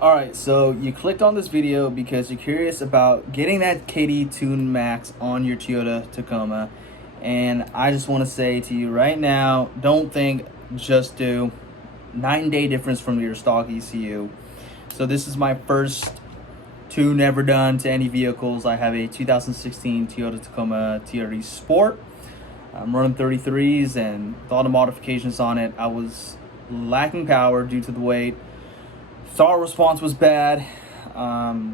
Alright, so you clicked on this video because you're curious about getting that KDMax on your Toyota Tacoma. And I just want to say to you right now, don't think, just do. 9-day difference from your stock ECU. So this is my first tune ever done to any vehicles. I have a 2016 Toyota Tacoma TRD Sport. I'm running 33s, and with all the modifications on it, I was lacking power due to the weight. Throttle response was bad,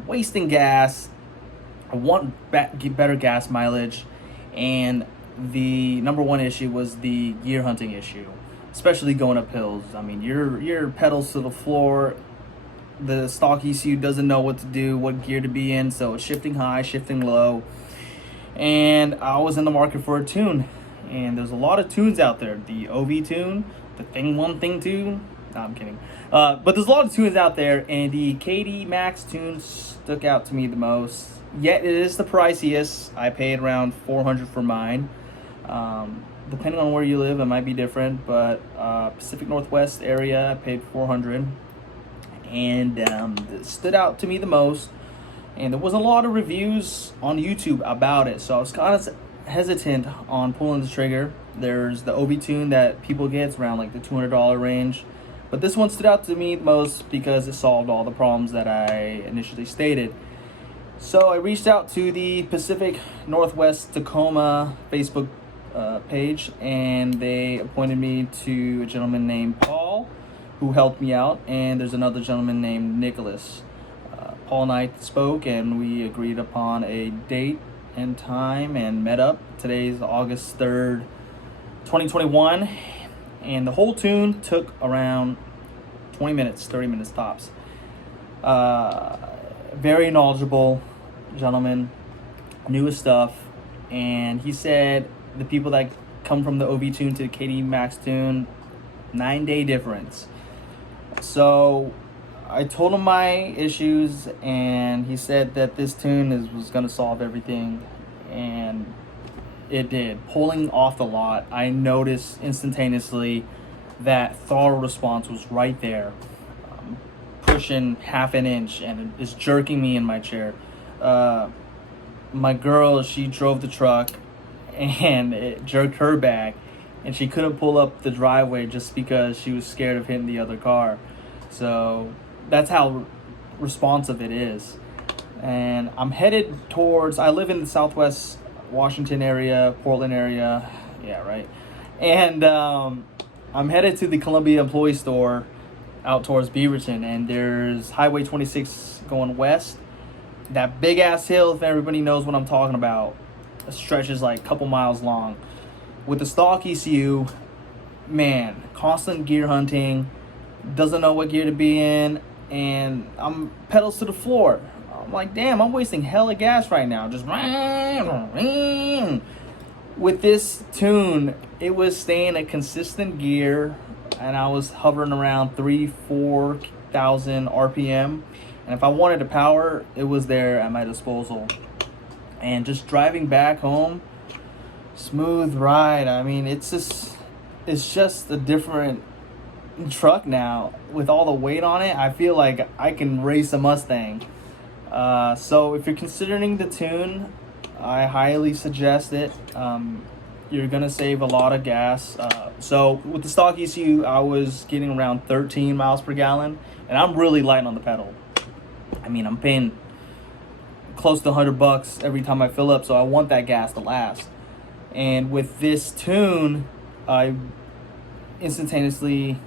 wasting gas. I want better gas mileage, and the number one issue was the gear hunting issue, especially going up hills. I mean, your pedals to the floor. The stock ECU doesn't know what to do, what gear to be in, so it's shifting high, shifting low. And I was in the market for a tune, and there's a lot of tunes out there. The OV tune, the Thing 1, Thing 2. No, I'm kidding. But there's a lot of tunes out there, and the KDMax tune stuck out to me the most. Yet it is the priciest. I paid around $400 for mine. Depending on where you live, it might be different, but Pacific Northwest area, I paid $400, and it stood out to me the most. And there wasn't a lot of reviews on YouTube about it, so I was kind of hesitant on pulling the trigger. There's the OB tune that people get, it's around like the $200 range. But this one stood out to me the most because it solved all the problems that I initially stated. So I reached out to the Pacific Northwest Tacoma Facebook page, and they appointed me to a gentleman named Paul, who helped me out, and there's another gentleman named Nicholas. Paul and I spoke, and we agreed upon a date and time and met up. Today's August 3rd, 2021. And the whole tune took around 20 minutes, 30 minutes tops. Very knowledgeable gentleman, knew his stuff. And he said the people that come from the OV tune to the KDMax tune, 9-day difference. So I told him my issues, and he said that this tune was going to solve everything. And it did. Pulling off the lot, I noticed instantaneously that throttle response was right there, pushing half an inch, and it's jerking me in my chair. My girl, she drove the truck, and it jerked her back, and she couldn't pull up the driveway just because she was scared of hitting the other car. So that's how responsive it is. And I'm headed towards, I live in the Southwest Washington area, Portland area, yeah, right. And I'm headed to the Columbia Employee Store out towards Beaverton, and there's Highway 26 going west. That big ass hill, if everybody knows what I'm talking about, stretches like a couple miles long. With the stock ECU, man, constant gear hunting, doesn't know what gear to be in, and I'm pedals to the floor. I'm like, damn, I'm wasting hella gas right now. Just with this tune, it was staying a consistent gear, and I was hovering around 3,000-4,000 RPM. And if I wanted to power, it was there at my disposal. And just driving back home, smooth ride. I mean, it's just a different truck now with all the weight on it. I feel like I can race a Mustang. So if you're considering the tune, I highly suggest it. You're gonna save a lot of gas. So with the stock ECU, I was getting around 13 miles per gallon, and I'm really light on the pedal. I mean, I'm paying close to $100 every time I fill up, so I want that gas to last. And with this tune, I instantaneously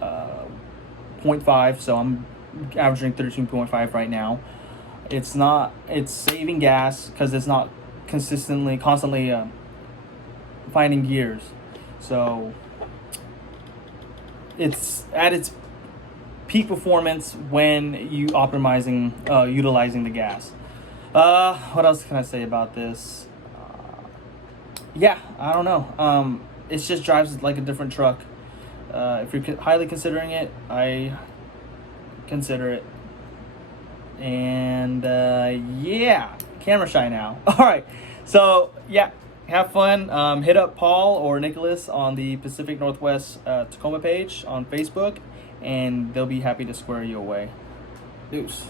0.5, so I'm averaging 13.5 right now. It's saving gas because it's not constantly finding gears. So it's at its peak performance when you utilizing the gas. What else can I say about this? Yeah, I don't know. It just drives like a different truck. If you're highly considering it, I consider it. And yeah, camera shy now. All right, so yeah, have fun. Hit up Paul or Nicholas on the Pacific Northwest Tacoma page on Facebook, and they'll be happy to square you away. Deuce.